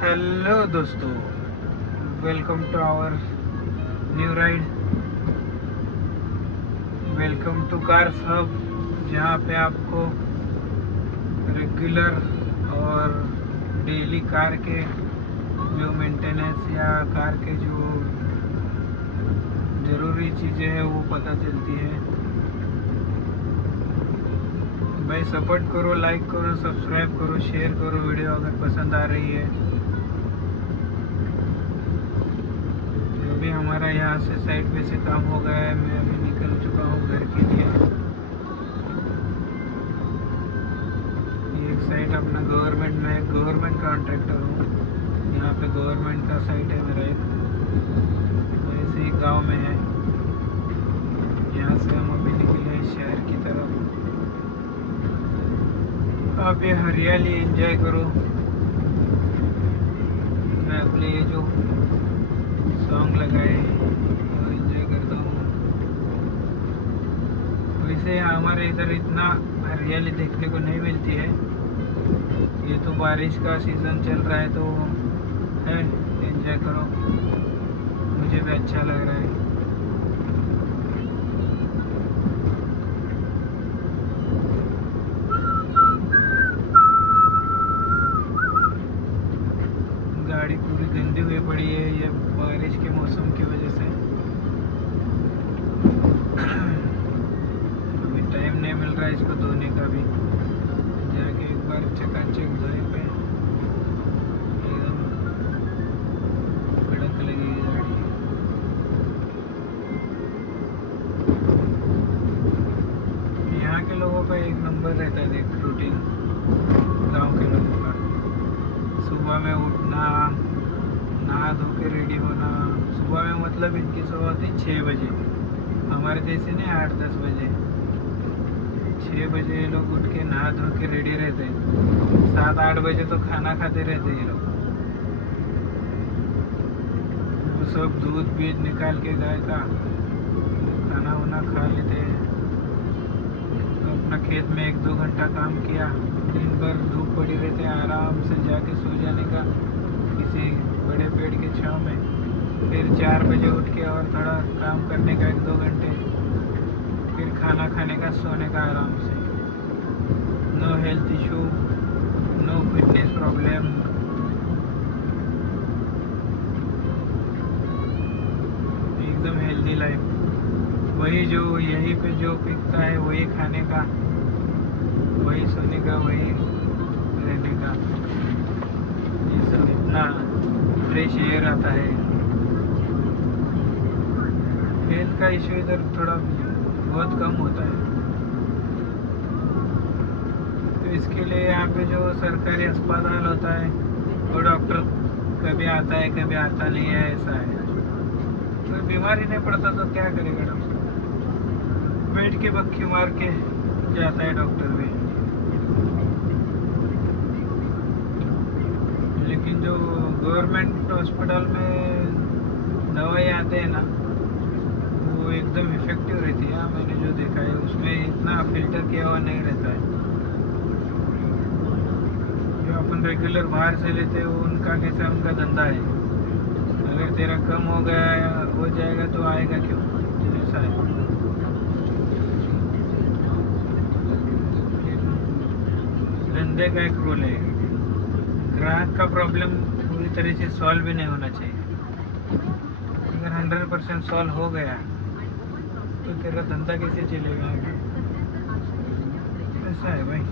Hello दोस्तों, welcome to our new ride. Welcome to cars hub, जहाँ पे आपको रेगुलर और डेली कार के जो मेंटेनेंस या कार के जो ज़रूरी चीज़ें हैं वो पता चलती है। भाई सपोर्ट करो, लाइक करो, सब्सक्राइब करो, शेयर करो वीडियो अगर पसंद आ रही है। अभी हमारा यहाँ से साइड पे से काम हो गया है, मैं अभी निकल चुका हूँ घर के लिए। ये एक साइट अपना गवर्नमेंट में, गवर्नमेंट कॉन्ट्रैक्टर हूँ। यहाँ पे गवर्नमेंट का साइट है मेरा एक, ऐसे ही गांव में है। यहाँ से हम अभी निकले शहर की तरफ। आप ये हरियाली एंजॉय करो। मैं अपने ये जो सॉन्ग लगाए वो एंजॉय करता हूँ। वैसे हमारे इधर इतना हरियाली देखने को नहीं मिलती है। ये तो बारिश का सीज़न चल रहा है तो है, एंजॉय करो। मुझे भी अच्छा लग रहा है। गाड़ी पूरी गंदी हुई पड़ी है ये बारिश के मौसम की वजह से। अभी टाइम नहीं मिल रहा है इसको धोने का भी। जाके एक बार चकाचक धोए पे एकदम कड़क लगेगी गाड़ी। यहाँ के लोगों का एक नंबर रहता है देख, रूटीन गांव के लोगों का। सुबह में उठना, नहा धो के रेडी होना। सुबह में मतलब इनकी सुबह होती 6 बजे, हमारे जैसे नहीं 8-10 बजे। 6 बजे ये लोग उठ के नहा धो के रेडी रहते हैं। 7-8 बजे तो खाना खाते रहते हैं ये लोग। वो सब दूध बीज निकाल के गाय का खाना वाना खा लेते हैं। तो अपना खेत में 1-2 घंटा काम किया। दिन भर धूप पड़ी रहते हैं, आराम से जाके सो जाने का किसी बड़े पेड़ के छांव में। फिर 4 बजे उठ के और थोड़ा काम करने का 1-2 घंटे। फिर खाना खाने का, सोने का आराम से। No health issue, no fitness problem. एकदम हेल्दी लाइफ। वही जो यहीं पे जो पिकता है वही खाने का, वही सोने का, वही रहने का। ये सब इतना फ्रेश एयर आता है। हेल्थ का इशू इधर थोड़ा बहुत कम होता है। तो इसके लिए यहाँ पे जो सरकारी अस्पताल होता है वो डॉक्टर कभी आता है कभी आता नहीं है, ऐसा है। कोई बीमारी नहीं पड़ता तो क्या करेगा डॉक्टर, बैठ के बक्की मार के जाता है डॉक्टर भी। लेकिन जो गवर्नमेंट हॉस्पिटल में दवाई आते हैं ना, वो एकदम इफेक्टिव रहती है। मैंने जो देखा है उसमें इतना फिल्टर किया हुआ नहीं रहता है। जो अपन रेगुलर बाहर से लेते हैं वो उनका कैसा, उनका धंधा है। अगर तेरा कम हो गया हो जाएगा तो आएगा क्यों, ऐसा है। धंधे का एक रूल है, ग्राहक का प्रॉब्लम पूरी तरह से सॉल्व भी नहीं होना चाहिए। अगर 100% सॉल्व हो गया तो तेरा धंधा कैसे चलेगा आगे, ऐसा है भाई।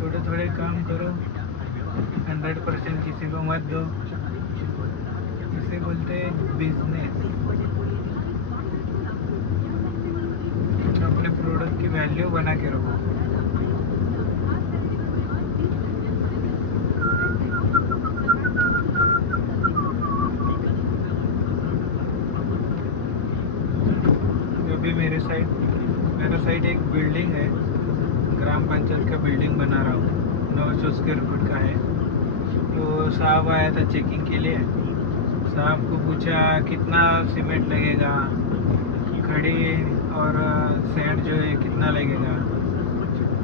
थोड़े थोड़े काम करो, 100% किसी को मत दो। इसे बोलते हैं बिजनेस। अपने प्रोडक्ट की वैल्यू बना के रखो। अभी मेरा साइड एक बिल्डिंग है, ग्राम पंचायत का बिल्डिंग बना रहा हूँ। 900 स्क्वायर फुट का है। तो साहब आया था चेकिंग के लिए। साहब को पूछा कितना सीमेंट लगेगा, खड़ी और सैंड जो है कितना लगेगा।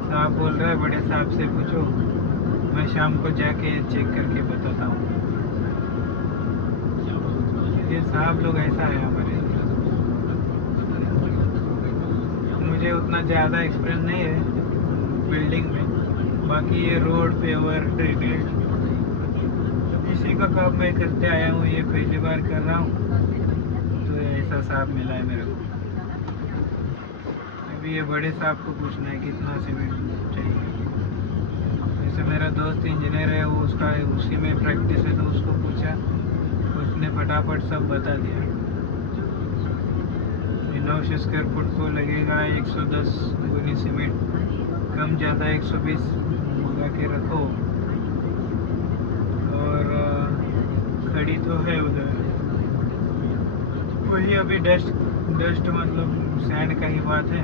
साहब बोल रहा है बड़े साहब से पूछो। मैं शाम को जाके चेक करके बताता हूँ। ये साहब लोग ऐसा है हमारे। मुझे उतना ज़्यादा एक्सपीरियंस नहीं है बिल्डिंग में, बाकी ये रोड पेवर ड्रेनेज इसी का काम मैं करते आया हूँ, ये पहली बार कर रहा हूँ। तो ऐसा साहब मिला है मेरे को। अभी ये बड़े साहब को पूछना है कितना सीमेंट चाहिए। जैसे मेरा दोस्त इंजीनियर है, वो उसका उसी में प्रैक्टिस है, तो उसको पूछा, उसने फटाफट सब बता दिया। 900 स्क्वायर फुट को लगेगा 110 गुनी सीमेंट, कम ज़्यादा 120 मंगा के रखो। और खड़ी तो है उधर, वही अभी डस्ट मतलब सैंड का ही बात है।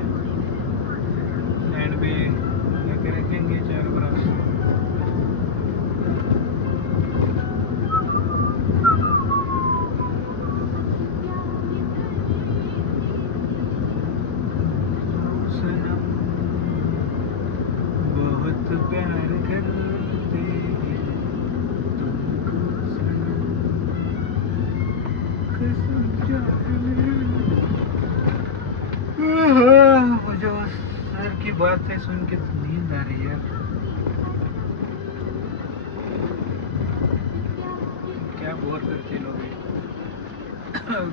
सैंड भी लेके रखेंगे 4 बरस। बहुत प्यार करते हैं तुमको सनम, कसम जाए मुझे सर की बातें सुन के नींद आ रही है। क्या बोर करते लोग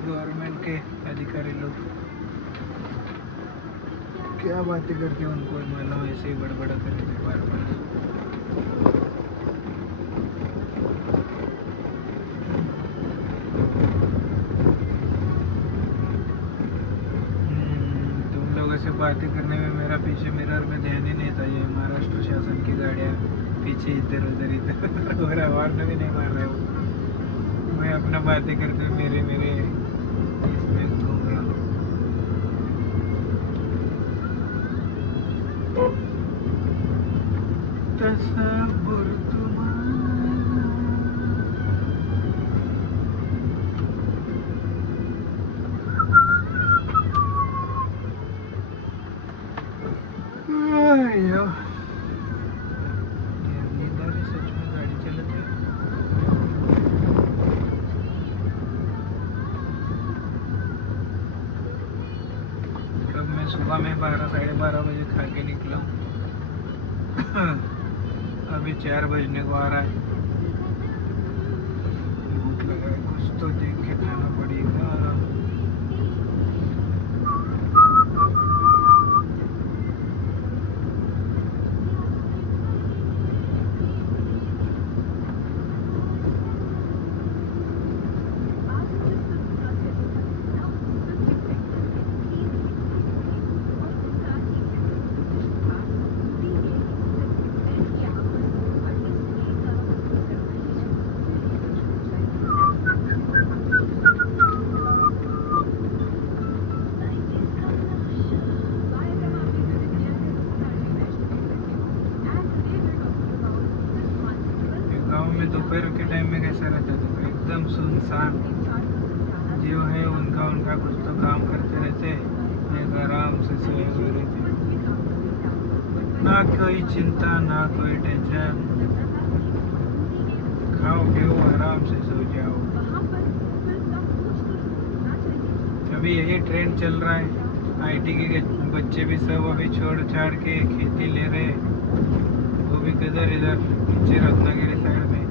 गवर्नमेंट के अधिकारी लोग, क्या बातें करते हैं उनको मालूम, ऐसे ही बड़बड़ा करते थे बार बार। तुम लोगों से बातें करने में मेरा पीछे मिरर में ध्यान ही नहीं था। ये महाराष्ट्र शासन की गाड़ियाँ पीछे इधर उधर हो रहा, हॉर्न भी नहीं मार रहे वो। मैं अपना बातें करते मेरे इसमें घूम रहा हूँ। तसव्वुर सच में गाड़ी चलाते हैं। कब मैं सुबह में 12 साढ़े 12 बजे खा के निकला, अभी 4 बजने को आ रहा है। भूख लगा है, कुछ तो देख के खाना पड़ेगा। दोपहर के टाइम में कैसा रहता था, एकदम सुनसान। जो है उनका कुछ तो काम करते रहते, एक आराम से सोए हुए रहते, ना कोई चिंता ना कोई टेंशन, खाओ पियो आराम से सो जाओ। अभी यही ट्रेंड चल रहा है। आईटी के बच्चे भी सब अभी छोड़ छाड़ के खेती ले रहे, वो भी किधर इधर नीचे रत्नागिरी साइड में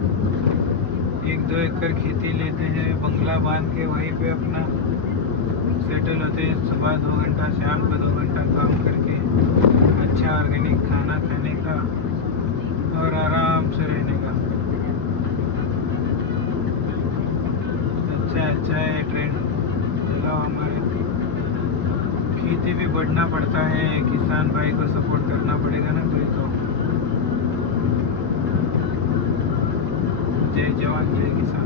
1-2 एकड़ खेती लेते हैं, बंगला बांध के वहीं पे अपना सेटल होते हैं। सुबह 2 घंटा, शाम को 2 घंटा काम करके अच्छा ऑर्गेनिक खाना खाने का और आराम से रहने का। अच्छा है ट्रेंड। चलो, हमारे खेती भी बढ़ना पड़ता है, किसान भाई को सपोर्ट करना पड़ेगा ना। तो जय जवान जय किसान।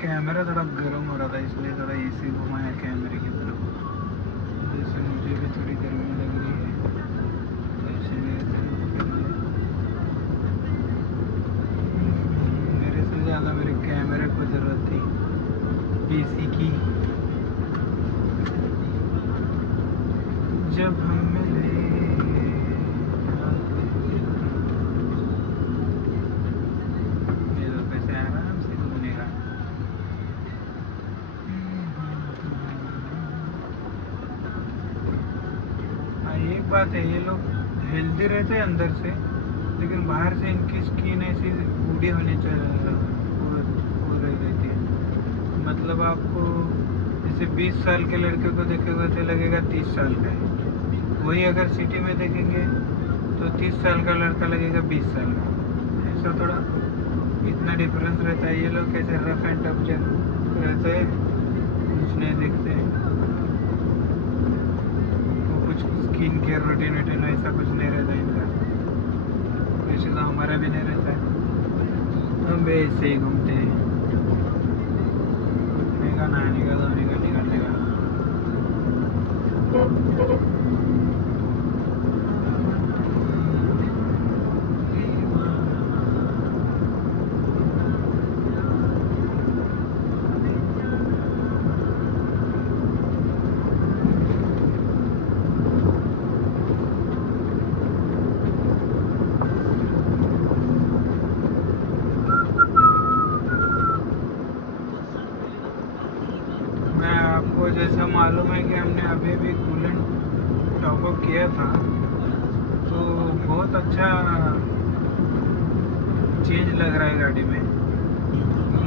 कैमरा थोड़ा गर्म हो रहा था, इसलिए थोड़ा एसी घुमाया कैमरे की तरफ। जैसे मुझे भी थोड़ी गर्मी लग रही है, तो इसीलिए जब हम मिले ये तो कैसे आराम से घूमनेगा। हाँ एक बात है, ये लोग हेल्दी रहते हैं अंदर से, लेकिन बाहर से इनकी स्किन ऐसी बूढ़ी होने हो रही रहती है। मतलब आपको जैसे 20 साल के लड़के को देखेगा तो लगेगा 30 साल का है, वही अगर सिटी में देखेंगे तो 30 साल का लड़का लगेगा 20 साल का। ऐसा थोड़ा इतना डिफरेंस रहता है। ये लोग कैसे रफ एंड टफ रहते हैं, कुछ नहीं देखते हैं, वो कुछ स्किन केयर रूटीन वूटीन ऐसा कुछ नहीं रहता इनका, वैसे तो हमारा भी नहीं रहता है। हम भी ऐसे ही घूमते हैं, उठने का, नहाने का, धोने का, निकलने का। आपको जैसा मालूम है कि हमने अभी भी कूलेंट टॉपअप किया था, तो बहुत अच्छा चेंज लग रहा है गाड़ी में।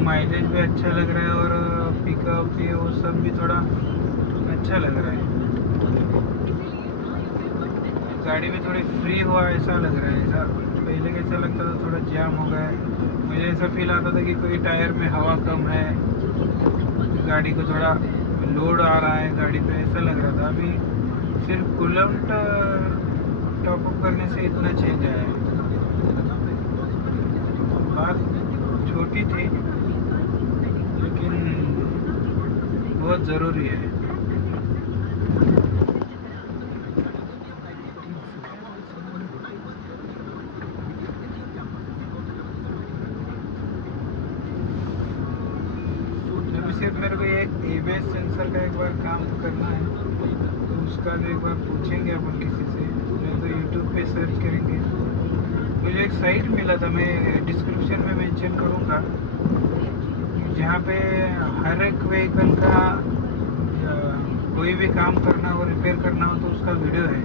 माइलेज भी अच्छा लग रहा है और पिकअप भी वो सब भी थोड़ा अच्छा लग रहा है। गाड़ी भी थोड़ी फ्री हुआ ऐसा लग रहा है। ऐसा पहले कैसा लगता था, थोड़ा जाम हो गया है, मुझे ऐसा फील आता था कि कोई टायर में हवा कम है, गाड़ी को थोड़ा लोड आ रहा है गाड़ी पे, ऐसा लग रहा था। अभी सिर्फ कूलेंट टॉपअप करने से इतना चेंज आया है। बात छोटी थी लेकिन बहुत ज़रूरी है। सिर्फ मेरे को ये ABS सेंसर का एक बार काम करना है, तो उसका भी एक बार पूछेंगे अपन किसी से, नहीं तो यूट्यूब पे सर्च करेंगे। मुझे एक साइट मिला था, मैं डिस्क्रिप्शन में मेंशन करूँगा, जहाँ पे हर एक व्हीकल का कोई भी काम करना हो, रिपेयर करना हो, तो उसका वीडियो है,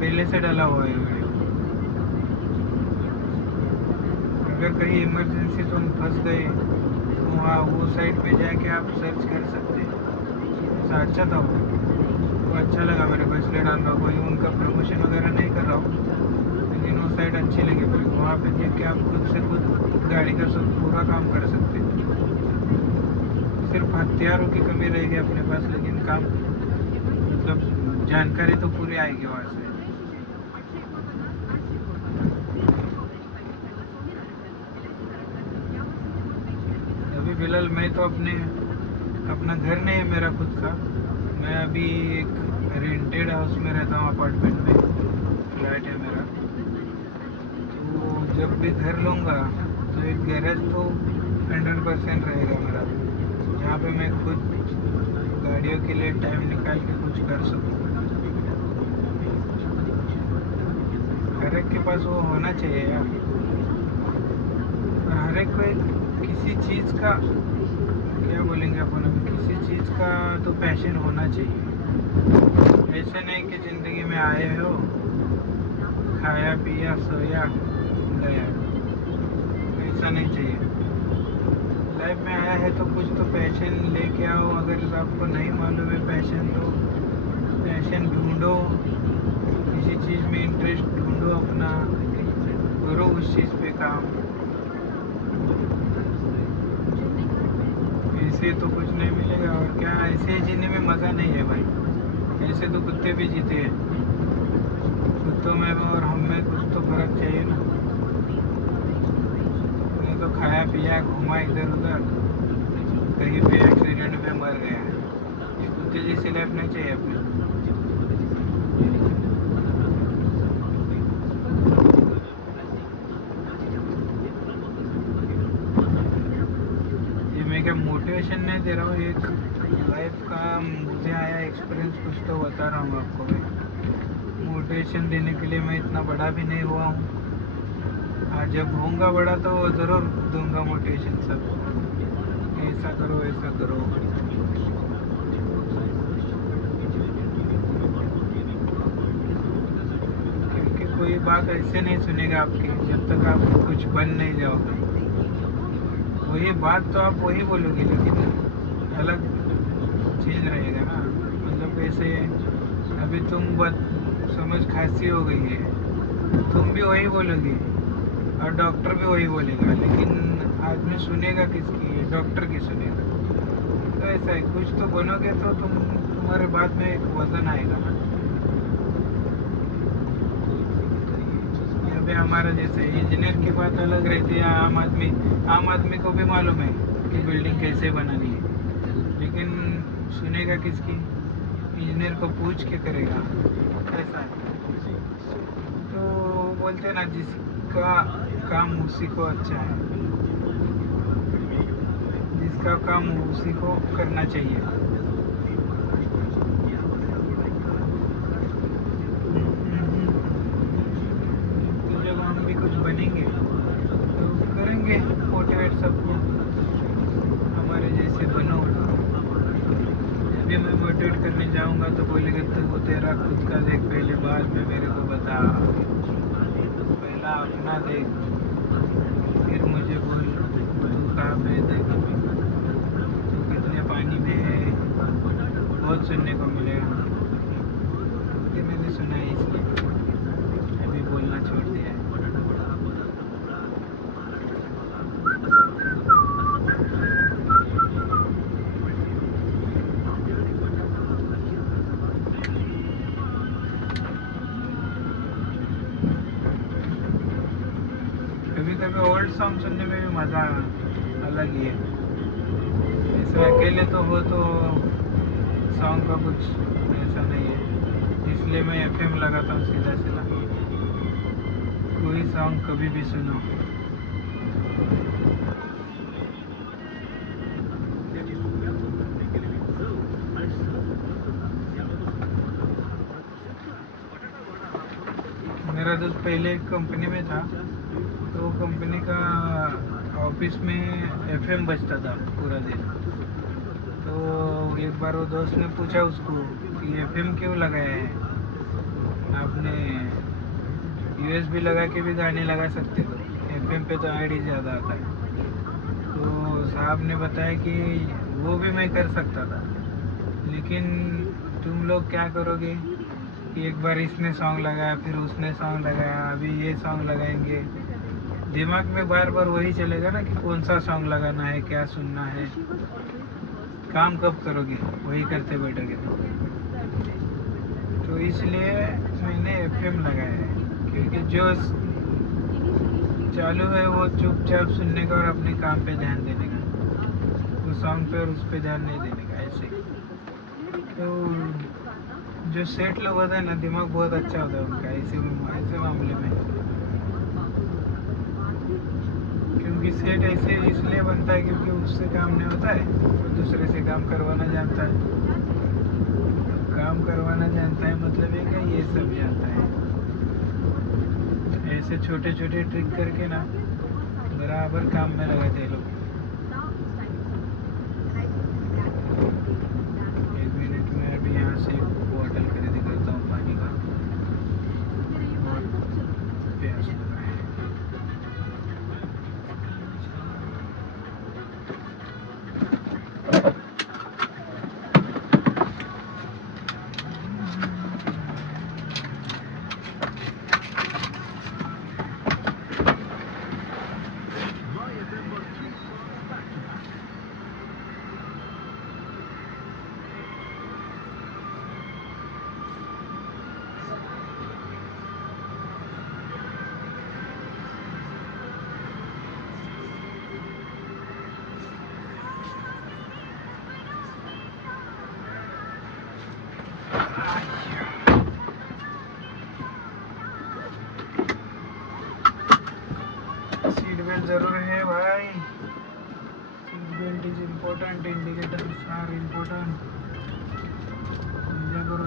पहले से डाला हुआ है वीडियो। अगर कहीं इमरजेंसी तुम फंस गए तो वहाँ वो साइट पे जाके आप सर्च कर सकते हैं। ऐसा अच्छा था वो अच्छा लगा मेरे को, इसलिए डाल रहा हूँ। कोई उनका प्रमोशन वगैरह नहीं कर रहा हूँ, लेकिन वो साइट अच्छी लगी मेरे को। वहाँ पे देख के आप खुद से खुद गाड़ी का सब पूरा काम कर सकते हैं। सिर्फ हथियारों की कमी रहेगी अपने पास, लेकिन काम मतलब जानकारी तो पूरी आएगी वहाँ से। अभी फिलहाल मैं तो अपना घर नहीं है मेरा खुद का, मैं अभी एक रेंटेड हाउस में रहता हूँ, अपार्टमेंट में, फ्लैट है मेरा। तो जब भी घर लूँगा तो एक गैरेज तो 100% रहेगा मेरा, जहाँ पे मैं खुद गाड़ियों के लिए टाइम निकाल के कुछ कर सकूँ। हर एक के पास वो होना चाहिए यार, और हर एक को किसी चीज़ का, क्या बोलेंगे अपन, अभी किसी चीज़ का तो पैशन होना चाहिए। ऐसे नहीं कि ज़िंदगी में आए हो, खाया पिया सोया गया, ऐसा नहीं चाहिए। लाइफ में आया है तो कुछ तो पैशन लेके आओ। अगर आपको नहीं मालूम है पैशन, तो पैशन ढूंढो, किसी चीज़ में इंटरेस्ट ढूंढो, अपना करो उस चीज़ पे काम। ऐसे तो कुछ नहीं मिलेगा, और क्या, ऐसे जीने में मज़ा नहीं है भाई। ऐसे तो कुत्ते भी जीते हैं, कुत्तों में और हम में कुछ तो फर्क चाहिए ना। नहीं तो खाया पिया घूमा इधर उधर, कहीं पे एक्सीडेंट में मर गया। ये कुत्ते जैसी लाइफ नहीं चाहिए अपनी। मैं क्या मोटिवेशन नहीं दे रहा हूँ, एक लाइफ का मुझे आया एक्सपीरियंस कुछ तो बता रहा हूँ आपको मैं। मोटिवेशन देने के लिए मैं इतना बड़ा भी नहीं हुआ हूँ। आज जब होऊंगा बड़ा तो ज़रूर दूंगा मोटिवेशन सबको, ऐसा करो ऐसा करो। क्योंकि कोई बात ऐसे नहीं सुनेगा आपकी जब तक आप कुछ बन नहीं जाओगे। वही बात तो आप वही बोलोगे, लेकिन अलग चेंज रहेगा ना। मतलब ऐसे अभी तुम समझ खांसी हो गई है, तुम भी वही बोलोगे और डॉक्टर भी वही बोलेगा, लेकिन आदमी सुनेगा किसकी? डॉक्टर की सुनेगा। तो ऐसा है, कुछ तो बनोगे तो तुम्हारे बाद में एक वजन आएगा ना। अभी हमारा जैसे इंजीनियर की बात अलग रहती है, आम आदमी को भी मालूम है कि बिल्डिंग कैसे बनानी है, लेकिन सुनेगा किसकी? इंजीनियर को पूछ के करेगा। ऐसा है। तो बोलते हैं ना, जिसका काम उसी को अच्छा है, जिसका काम उसी को करना चाहिए। तो जब हम भी कुछ बनेंगे तो करेंगे मोटिवेट सबको, हमारे जैसे बनो। अभी मैं मोटिवेट करने जाऊंगा तो बोलेगा तो तेरा खुद का देख पहले, बाद में मेरे को बता। पहला अपना देख, फिर मुझे बोल तू कहाँ पे देख, तू कितने पानी में है। बहुत सुनने को मिलेगा, कि मैंने सुना है इसलिए अभी बोलना छोड़ दिया है। कभी कभी ओल्ड सॉन्ग सुनने में भी मज़ा अलग ही है। ऐसे अकेले तो हो तो सॉन्ग का कुछ ऐसा नहीं है, इसलिए मैं एफएम लगाता हूँ सीधा सीधा। कोई सॉन्ग कभी भी सुनो। मेरा दोस्त पहले एक कंपनी में था, तो कंपनी का ऑफिस में एफएम बजता था पूरा दिन। तो एक बार वो दोस्त ने पूछा उसको कि एफएम क्यों लगाया है, आपने यूएसबी लगा के भी गाने लगा सकते हो, एफएम पे तो आईडी ज़्यादा आता है। तो साहब ने बताया कि वो भी मैं कर सकता था, लेकिन तुम लोग क्या करोगे कि एक बार इसने सॉन्ग लगाया, फिर उसने सॉन्ग लगाया, अभी ये सॉन्ग लगाएंगे, दिमाग में बार बार वही चलेगा ना कि कौन सा सॉन्ग लगाना है, क्या सुनना है। काम कब करोगे? वही करते बैठोगे। तो इसलिए मैंने एफएम लगाया है, क्योंकि जो चालू है वो चुपचाप सुनने का और अपने काम पे ध्यान देने का, वो सॉन्ग पे और उस पे ध्यान नहीं देने का। ऐसे तो जो सेट लोग होता है ना, दिमाग बहुत अच्छा होता है उनका ऐसे मामले में। क्योंकि सेट ऐसे इसलिए बनता है क्योंकि उससे काम नहीं होता है, वो दूसरे से काम करवाना जानता है। काम करवाना जानता है मतलब ये क्या, ये सब जानता है। ऐसे छोटे छोटे ट्रिक करके ना बराबर काम में लगाते हैं लोग। एक मिनट में अभी यहाँ से बोतल खरीदी करता हूँ पानी का, बहुत प्यास लगा है। सीट बेल्ट जरूर है भाई, seat belt is important, indicators are important. समझा करो।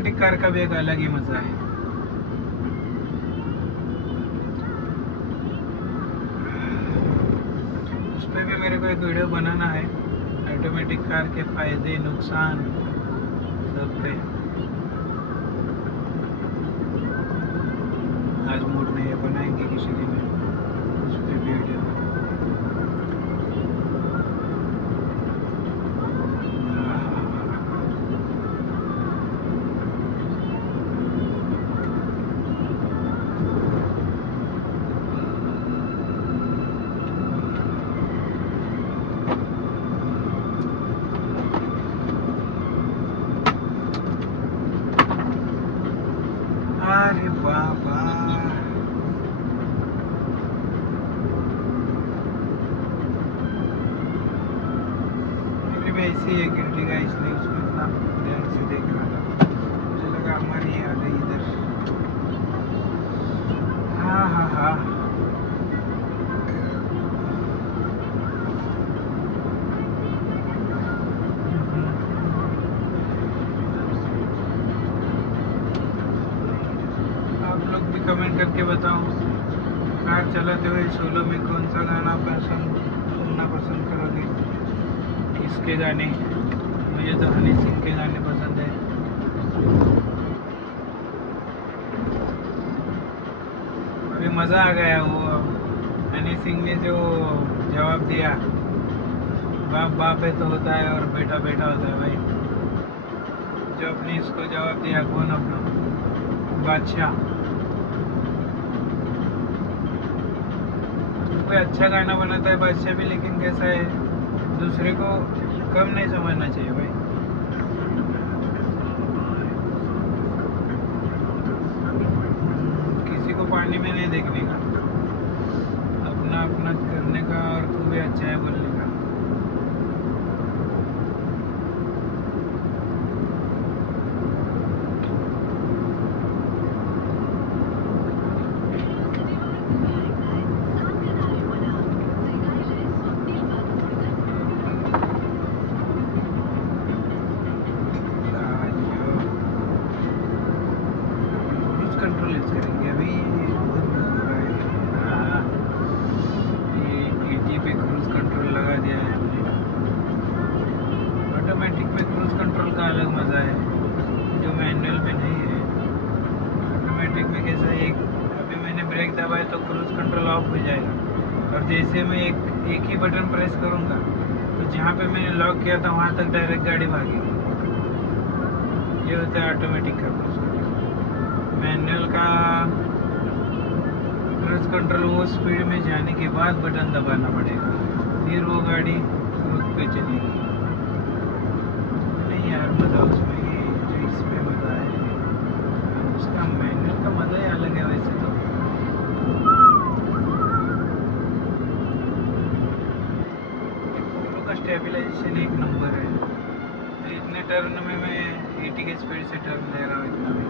ऑटोमेटिक कार का भी एक अलग ही मजा है। उस पर भी मेरे को एक वीडियो बनाना है, ऑटोमेटिक कार के फायदे नुकसान सब पे। आज मूड नहीं है, बनाएंगे किसी दिन उस पर वीडियो। अरे बाबा, मेरी भी ऐसी है गिरटी का, इसलिए उसको इतना ध्यान से देख रहा था। मुझे लगा हमारी आ गई इधर। हाँ हाँ हाँ, आप लोग भी कमेंट करके बताओ, कार चलाते हुए सोलो में कौन सा गाना सुनना पसंद करोगे, किसके गाने। मुझे तो हनी सिंह के गाने पसंद है। अभी मज़ा आ गया, वो हनी सिंह ने जो जवाब दिया, बाप बाप है तो होता है और बेटा बेटा होता है भाई। जो अपने इसको जवाब दिया, कौन अपना बादशाह। कोई अच्छा गाना बनाता है बादशाह भी, लेकिन कैसा है, दूसरे को कम नहीं समझना चाहिए भाई। किसी को पानी में नहीं देखने का, अपना अपना करने का, और तू भी अच्छा है बोलने का। कंट्रोल यूज करेंगे अभी, बहुत दूर हो रहा है। हाँ, ये 80 पे क्रूज कंट्रोल लगा दिया है हमने। ऑटोमेटिक में क्रूज कंट्रोल का अलग मज़ा है, जो मैनुअल में नहीं है। ऑटोमेटिक में कैसा है, अभी मैंने ब्रेक दबाया तो क्रूज कंट्रोल ऑफ हो जाएगा, और जैसे मैं एक ही बटन प्रेस करूँगा तो जहाँ पे मैंने लॉक किया था वहाँ तक डायरेक्ट गाड़ी भागेगी। ये होता है ऑटोमेटिक का क्रूज कंट्रोल। मैनुअल का क्रूज कंट्रोल वो स्पीड में जाने के बाद बटन दबाना पड़ेगा, फिर वो गाड़ी क्रूज पे चलेगी। नहीं यार, मज़ा उसमें ही जो इसमें मज़ा है, उसका मैनुअल का मज़ा ही अलग है वैसे तो। पोलो का स्टेबलाइजेशन एक नंबर है। तो इतने टर्न में मैं 80 की स्पीड से टर्न ले रहा हूँ इतना भी।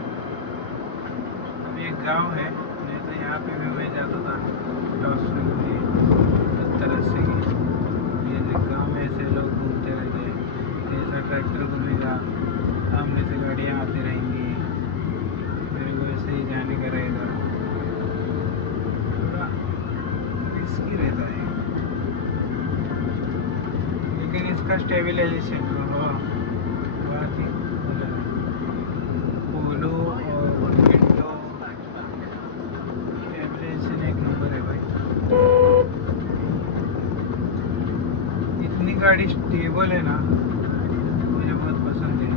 एक गांव है, नहीं तो यहाँ पे भी मैं जाता था टॉस में 70-80 की। ये गांव में ऐसे लोग घूमते रहते हैं, ऐसा ट्रैक्टर घूमेगा, सामने से गाड़ियाँ आती रहेंगी, मेरे को ऐसे ही जाने का रहेगा। थोड़ा रिस्की रहता है, लेकिन इसका स्टेबलाइजेशन बहुत ही पोलो और विंडो एक नंबर है भाई। इतनी गाड़ी स्टेबल है ना, मुझे बहुत पसंद है,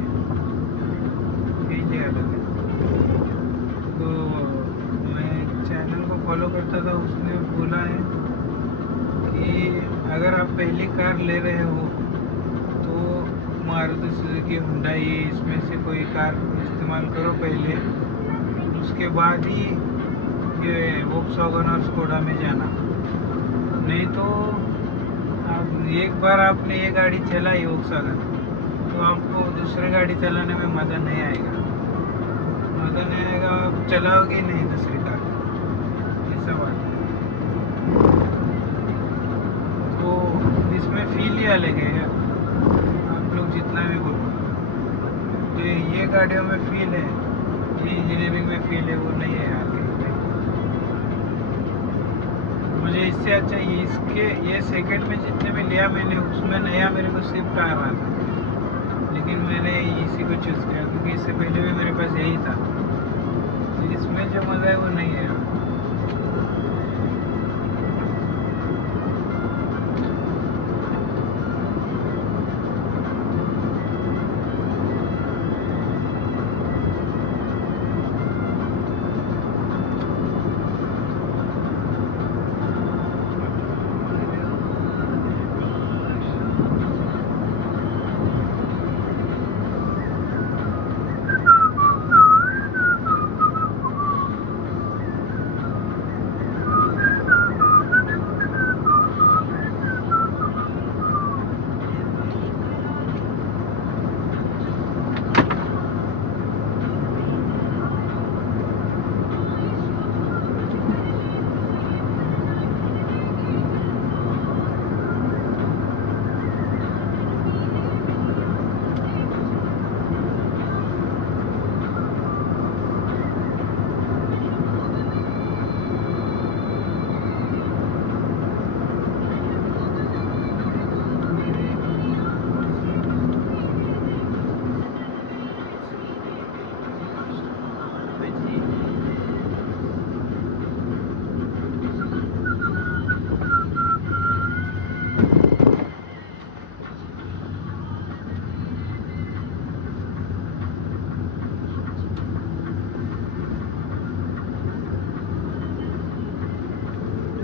यही अलग है। तो मैं चैनल को फॉलो करता था, उसने बोला है कि अगर आप पहली कार ले रहे हो तो मारुति सुजुकी, हुंडई, इसमें से कोई कार इस्तेमाल करो पहले, उसके बाद ही ये वोक्सवैगन और स्कोडा में जाना। नहीं तो आप एक बार आपने ये गाड़ी चलाई वोक्सवैगन, तो आपको दूसरी गाड़ी चलाने में मज़ा नहीं आएगा। मज़ा नहीं आएगा, आप चलाओगे नहीं दूसरी कार, ऐसा बात है। तो इसमें फील ही अलग है यार, आप लोग जितना भी बोलो। तो ये गाड़ियों में फील है, ये इंजीनियरिंग में फील है वो नहीं है यार कहीं पे। मुझे इससे अच्छा इसके ये सेकंड में जितने में लिया मैंने उसमें नया मेरे को स्विफ्ट आ रहा था, लेकिन मैंने इसी को चूज़ किया क्योंकि इससे पहले भी मेरे पास यही था। तो इसमें जो मज़ा है वो नहीं है यार।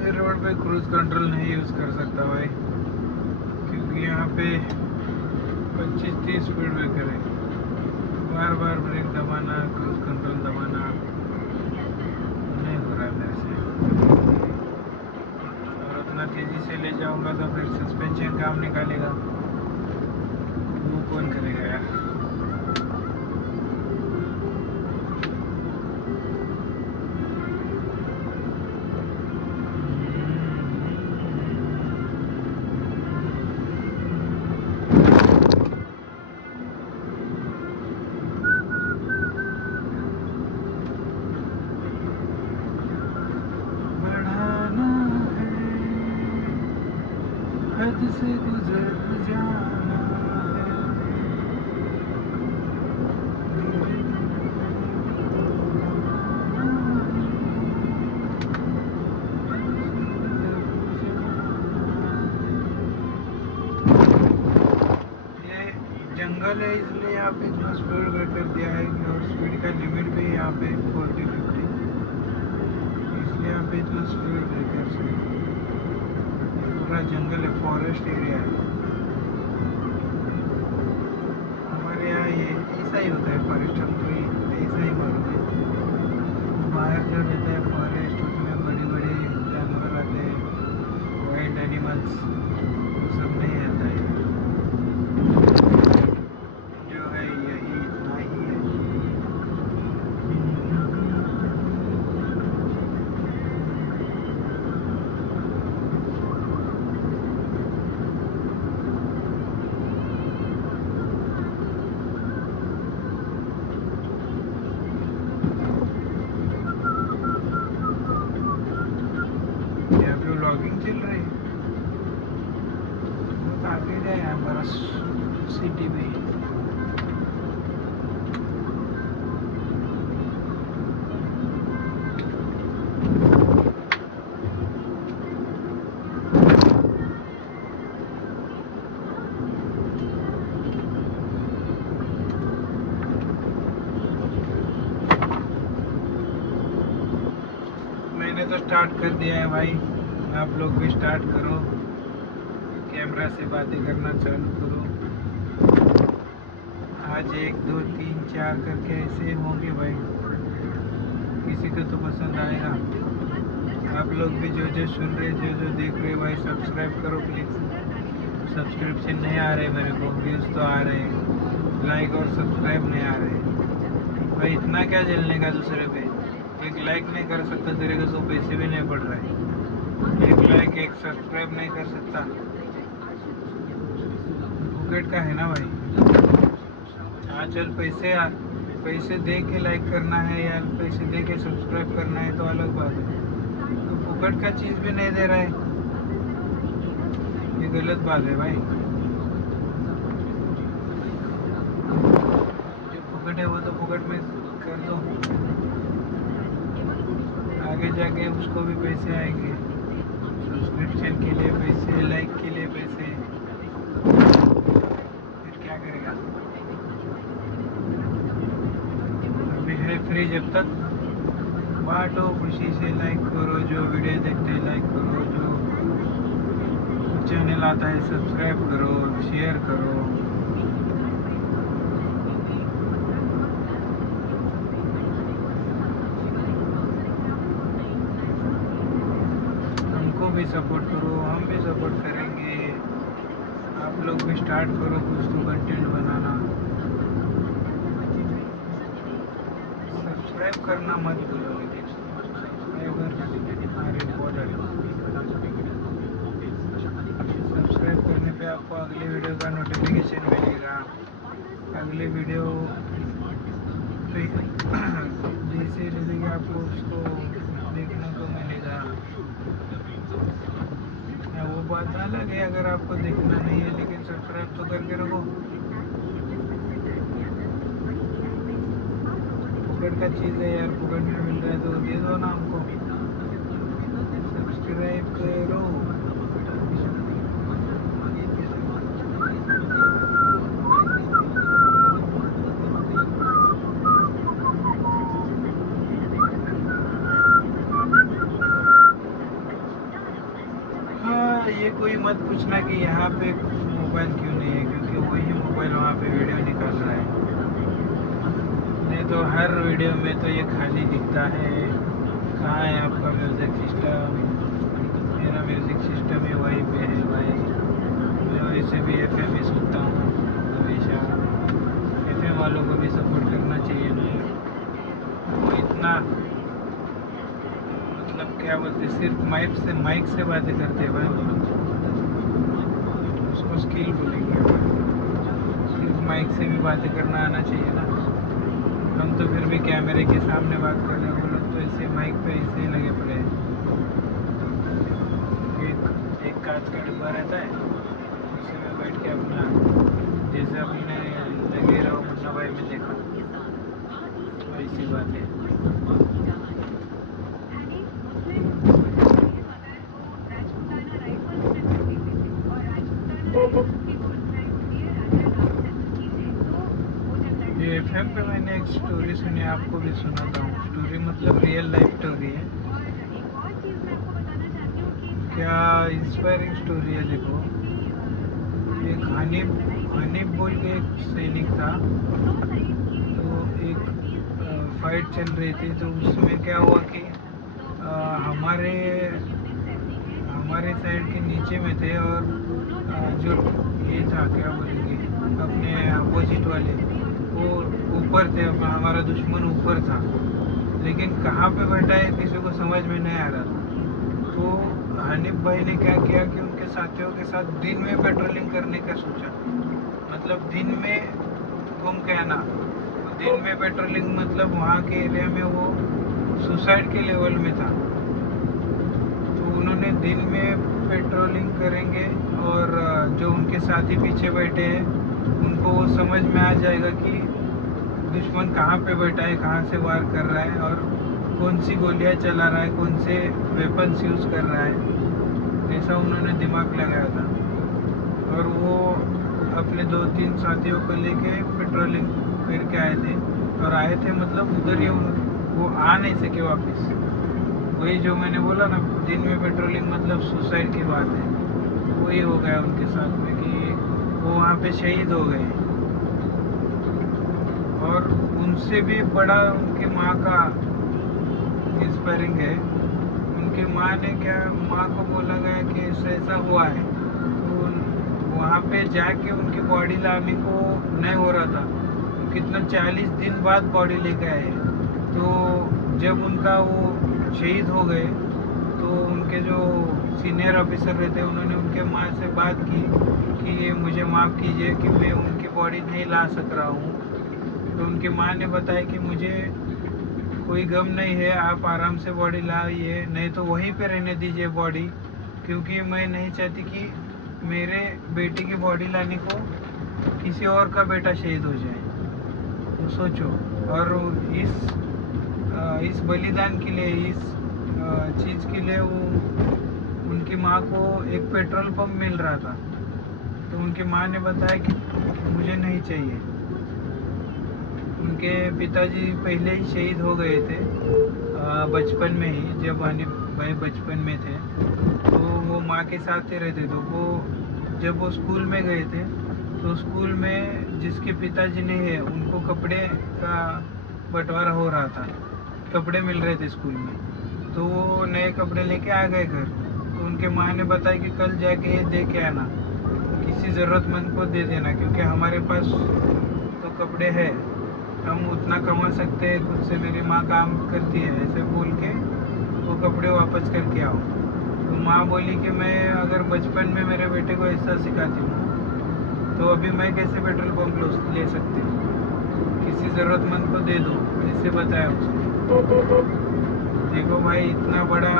रोड पे क्रूज कंट्रोल नहीं यूज़ कर सकता भाई, क्योंकि यहाँ पे 25-30 स्पीड ब्रेकर है। बार बार ब्रेक दबाना, क्रूज कंट्रोल दबाना नहीं हो रहा है मेरे से। और उतना तेज़ी से ले जाऊंगा तो फिर सस्पेंशन काम निकालेगा, वो कौन करेगा यार। हद से गुजर जाना ये जंगल है, इसलिए यहाँ पे इतना स्पीड ब्रेकर दिया है और स्पीड का लिमिट भी यहाँ पे 40-50, इसलिए यहाँ पे इतना स्पीड ब्रेकर है। पूरा जंगल है, फॉरेस्ट एरिया है हमारे यहाँ। ये ऐसा ही होता है फॉरेस्ट, हमको ऐसा ही मालूम है। बाहर जो रहता है फॉरेस्ट उसमें बड़े बड़े जानवर आते हैं, वाइल्ड एनिमल्स, वो सब नहीं आता है। जो है यही इतना ही है। यहाँ पे व्लॉगिंग चल रही है, बहुत आगे जाए हमारा सिटी में। मैंने तो स्टार्ट कर दिया है भाई, आप लोग भी स्टार्ट करो, कैमरा से बातें करना चालू करो। आज 1 2 3 4 करके ऐसे होंगे भाई, किसी को तो पसंद आएगा। आप लोग भी जो जो सुन रहे, जो देख रहे भाई, सब्सक्राइब करो प्लीज़। सब्सक्रिप्शन नहीं आ रहे मेरे को, व्यूज़ तो आ रहे हैं, लाइक और सब्सक्राइब नहीं आ रहे भाई। इतना क्या जलने का दूसरे पे, एक लाइक नहीं कर सकता तेरे को तो पैसे भी नहीं पड़ रहे। एक लाइक एक सब्सक्राइब नहीं कर सकता, पॉकेट का है ना भाई। हाँ चल पैसे पैसे दे के लाइक करना है या पैसे दे के सब्सक्राइब करना है तो अलग बात है। तो फुकट का चीज़ भी नहीं दे रहा है, ये गलत बात है भाई। जो फुकट है वो तो फुकट में कर दो, आगे जाके उसको भी पैसे आएंगे, सब्सक्रिप्शन के लिए पैसे, लाइक के लिए पैसे, फिर क्या करेगा। अभी है फ्री, जब तक बांटो खुशी से, लाइक करो, जो वीडियो देखते हैं लाइक करो, जो चैनल आता है सब्सक्राइब करो, शेयर करो। हमको भी सपोर्ट करो, हम भी सपोर्ट करेंगे। आप लोग भी स्टार्ट करो कुछ तो कंटेंट बनाना। सब्सक्राइब करना मत भूलो, लेकिन सब्सक्राइबर आर इम्पोर्टेंट। सब्सक्राइब करने पे आपको अगले वीडियो का नोटिफिकेशन मिलेगा, अगले वीडियो पे जैसे मिलेगी आपको उसको देखने को मिलेगा। या वो बात अलग है अगर आपको देखना नहीं है, लेकिन सब्सक्राइब तो करके रखो। फुकट का चीज़ है यार, फुकट में मिल रहा है तो दे दो ना हमको, सब्सक्राइब करो। ये कोई मत पूछना कि यहाँ पे मोबाइल क्यों नहीं है, क्योंकि वही मोबाइल वहाँ पे वीडियो निकाल रहा है। नहीं तो हर वीडियो में तो ये खाली दिखता है। कहाँ है आपका म्यूज़िक सिस्टम? मेरा म्यूज़िक सिस्टम ही वहीं पे है भाई। मैं वैसे भी FM ही सुनता हूँ हमेशा। FM वालों को भी सपोर्ट करना चाहिए ना, वो इतना मतलब क्या बोलते, सिर्फ माइक से बातें करते हैं भाई, उसको स्किल बोलेंगे। सिर्फ माइक से भी बातें करना आना चाहिए ना। हम तो फिर भी कैमरे के सामने बात कर रहे हैं, वो लोग तो ऐसे माइक पे ऐसे ही लगे पड़े हैं। एक कांच का डिब्बा रहता है, उसी में बैठ के अपना जैसे अपने लगे रहो, मुन्ना भाई में देखा वैसी बात है। ये FM पे मैंने एक स्टोरी सुनी, आपको भी सुनाता हूँ। स्टोरी मतलब रियल लाइफ स्टोरी है, क्या इंस्पायरिंग स्टोरी है। देखो, एक हनीफ बोल के एक सैनिक था, तो एक फाइट चल रही थी, तो उसमें क्या हुआ कि हमारे साइड के नीचे में थे, और जो ये था क्या बोलेंगे अपने अपोजिट वाले, वो ऊपर थे, हमारा दुश्मन ऊपर था, लेकिन कहाँ पे बैठा है किसी को समझ में नहीं आ रहा। तो हनीफ भाई ने क्या किया कि उनके साथियों के साथ दिन में पेट्रोलिंग करने का सोचा, मतलब दिन में घूम के आना। तो दिन में पेट्रोलिंग मतलब वहाँ के एरिया में वो सुसाइड के लेवल में था, तो उन्होंने दिन में पेट्रोलिंग करेंगे, और जो उनके साथी पीछे बैठे हैं उनको वो समझ में आ जाएगा कि दुश्मन कहाँ पे बैठा है, कहाँ से वार कर रहा है, और कौन सी गोलियां चला रहा है, कौन से वेपन्स यूज़ कर रहा है। ऐसा उन्होंने दिमाग लगाया था, और वो अपने 2-3 साथियों को लेके पेट्रोलिंग करके आए थे, और आए थे मतलब उधर ही वो आ नहीं सके वापस। वही जो मैंने बोला ना, दिन में पेट्रोलिंग मतलब सुसाइड की बात है, वही हो गया उनके साथ में कि वो वहाँ पे शहीद हो गए। और उनसे भी बड़ा उनके माँ का इंस्पायरिंग है। उनके माँ ने माँ को बोला गया कि ऐसा हुआ है, तो वहाँ पे जाके उनकी बॉडी लाने को नहीं हो रहा था, तो कितना 40 दिन बाद बॉडी लेके आए। तो जब उनका वो शहीद हो गए, तो उनके जो सीनियर ऑफिसर रहते, उन्होंने उनके माँ से बात की कि मुझे माफ़ कीजिए कि मैं उनकी बॉडी नहीं ला सक रहा हूँ, तो उनकी माँ ने बताया कि मुझे कोई गम नहीं है, आप आराम से बॉडी लाइए, नहीं तो वहीं पे रहने दीजिए बॉडी, क्योंकि मैं नहीं चाहती कि मेरे बेटे की बॉडी लाने को किसी और का बेटा शहीद हो जाए। तो सोचो, और इस बलिदान के लिए, इस चीज़ के लिए वो उनकी माँ को एक पेट्रोल पंप मिल रहा था। तो उनकी माँ ने बताया कि मुझे नहीं चाहिए। उनके पिताजी पहले ही शहीद हो गए थे बचपन में ही, जब भाई बचपन में थे, तो वो माँ के साथ ही रहते। तो वो जब वो स्कूल में गए थे, तो स्कूल में जिसके पिताजी नहीं है उनको कपड़े का बंटवारा हो रहा था, कपड़े मिल रहे थे स्कूल में, तो वो नए कपड़े लेके आ गए घर। तो उनके माँ ने बताया कि कल जाके ये दे के आना, किसी ज़रूरतमंद को दे देना, क्योंकि हमारे पास तो कपड़े हैं, हम उतना कमा सकते हैं खुद से, मेरी माँ काम करती है, ऐसे बोल के वो कपड़े वापस करके आओ। तो माँ बोली कि मैं अगर बचपन में मेरे बेटे को ऐसा सिखाती हूँ, तो अभी मैं कैसे पेट्रोल पंप ले सकती हूँ, किसी ज़रूरतमंद को दे दो, ऐसे बताया उसने। देखो भाई, इतना बड़ा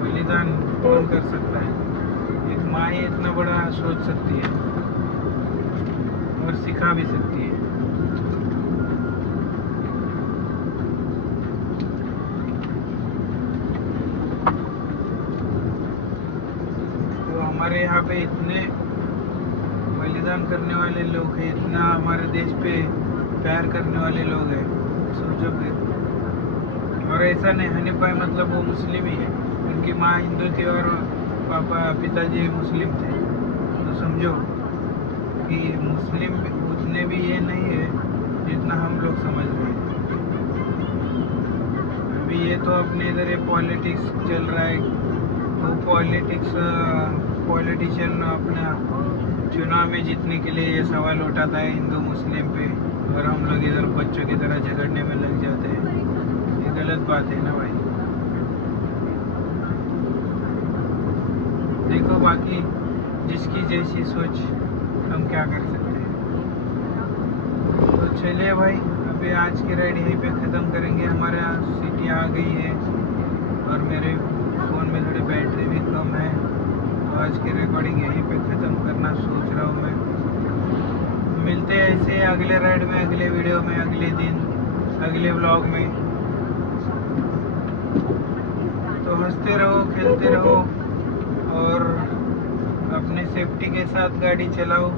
बलिदान कौन कर सकता है? एक माँ ही इतना बड़ा सोच सकती है और सिखा भी सकती है। तो हमारे यहाँ पे इतने बलिदान करने वाले लोग हैं, इतना हमारे देश पे प्यार करने वाले लोग हैं, सोचो फिर। और ऐसा नहीं हनीफाई मतलब वो मुस्लिम ही है, उनकी माँ हिंदू थी और पिताजी मुस्लिम थे। तो समझो कि मुस्लिम उतने भी ये नहीं है जितना हम लोग समझ रहे हैं। अभी ये तो अपने इधर ये पॉलिटिक्स चल रहा है, वो पॉलिटिशियन अपना चुनाव में जीतने के लिए ये सवाल उठाता है हिंदू मुस्लिम पे, और हम लोग इधर बच्चों की तरह झगड़ने में लग जाते हैं। ये गलत बात है ना भाई। देखो, बाकी जिसकी जैसी सोच, हम क्या कर सकते हैं। तो चलिए भाई, अभी आज की राइड यहीं पे ख़त्म करेंगे। हमारे यहाँ सिटी आ गई है और मेरे फ़ोन में थोड़ी बैटरी भी कम है, तो आज की रिकॉर्डिंग यहीं पे ख़त्म करना सोच रहा हूँ मैं। मिलते हैं ऐसे अगले राइड में, अगले वीडियो में, अगले दिन, अगले व्लॉग में। तो हंसते रहो, खेलते रहो और अपने सेफ्टी के साथ गाड़ी चलाओ।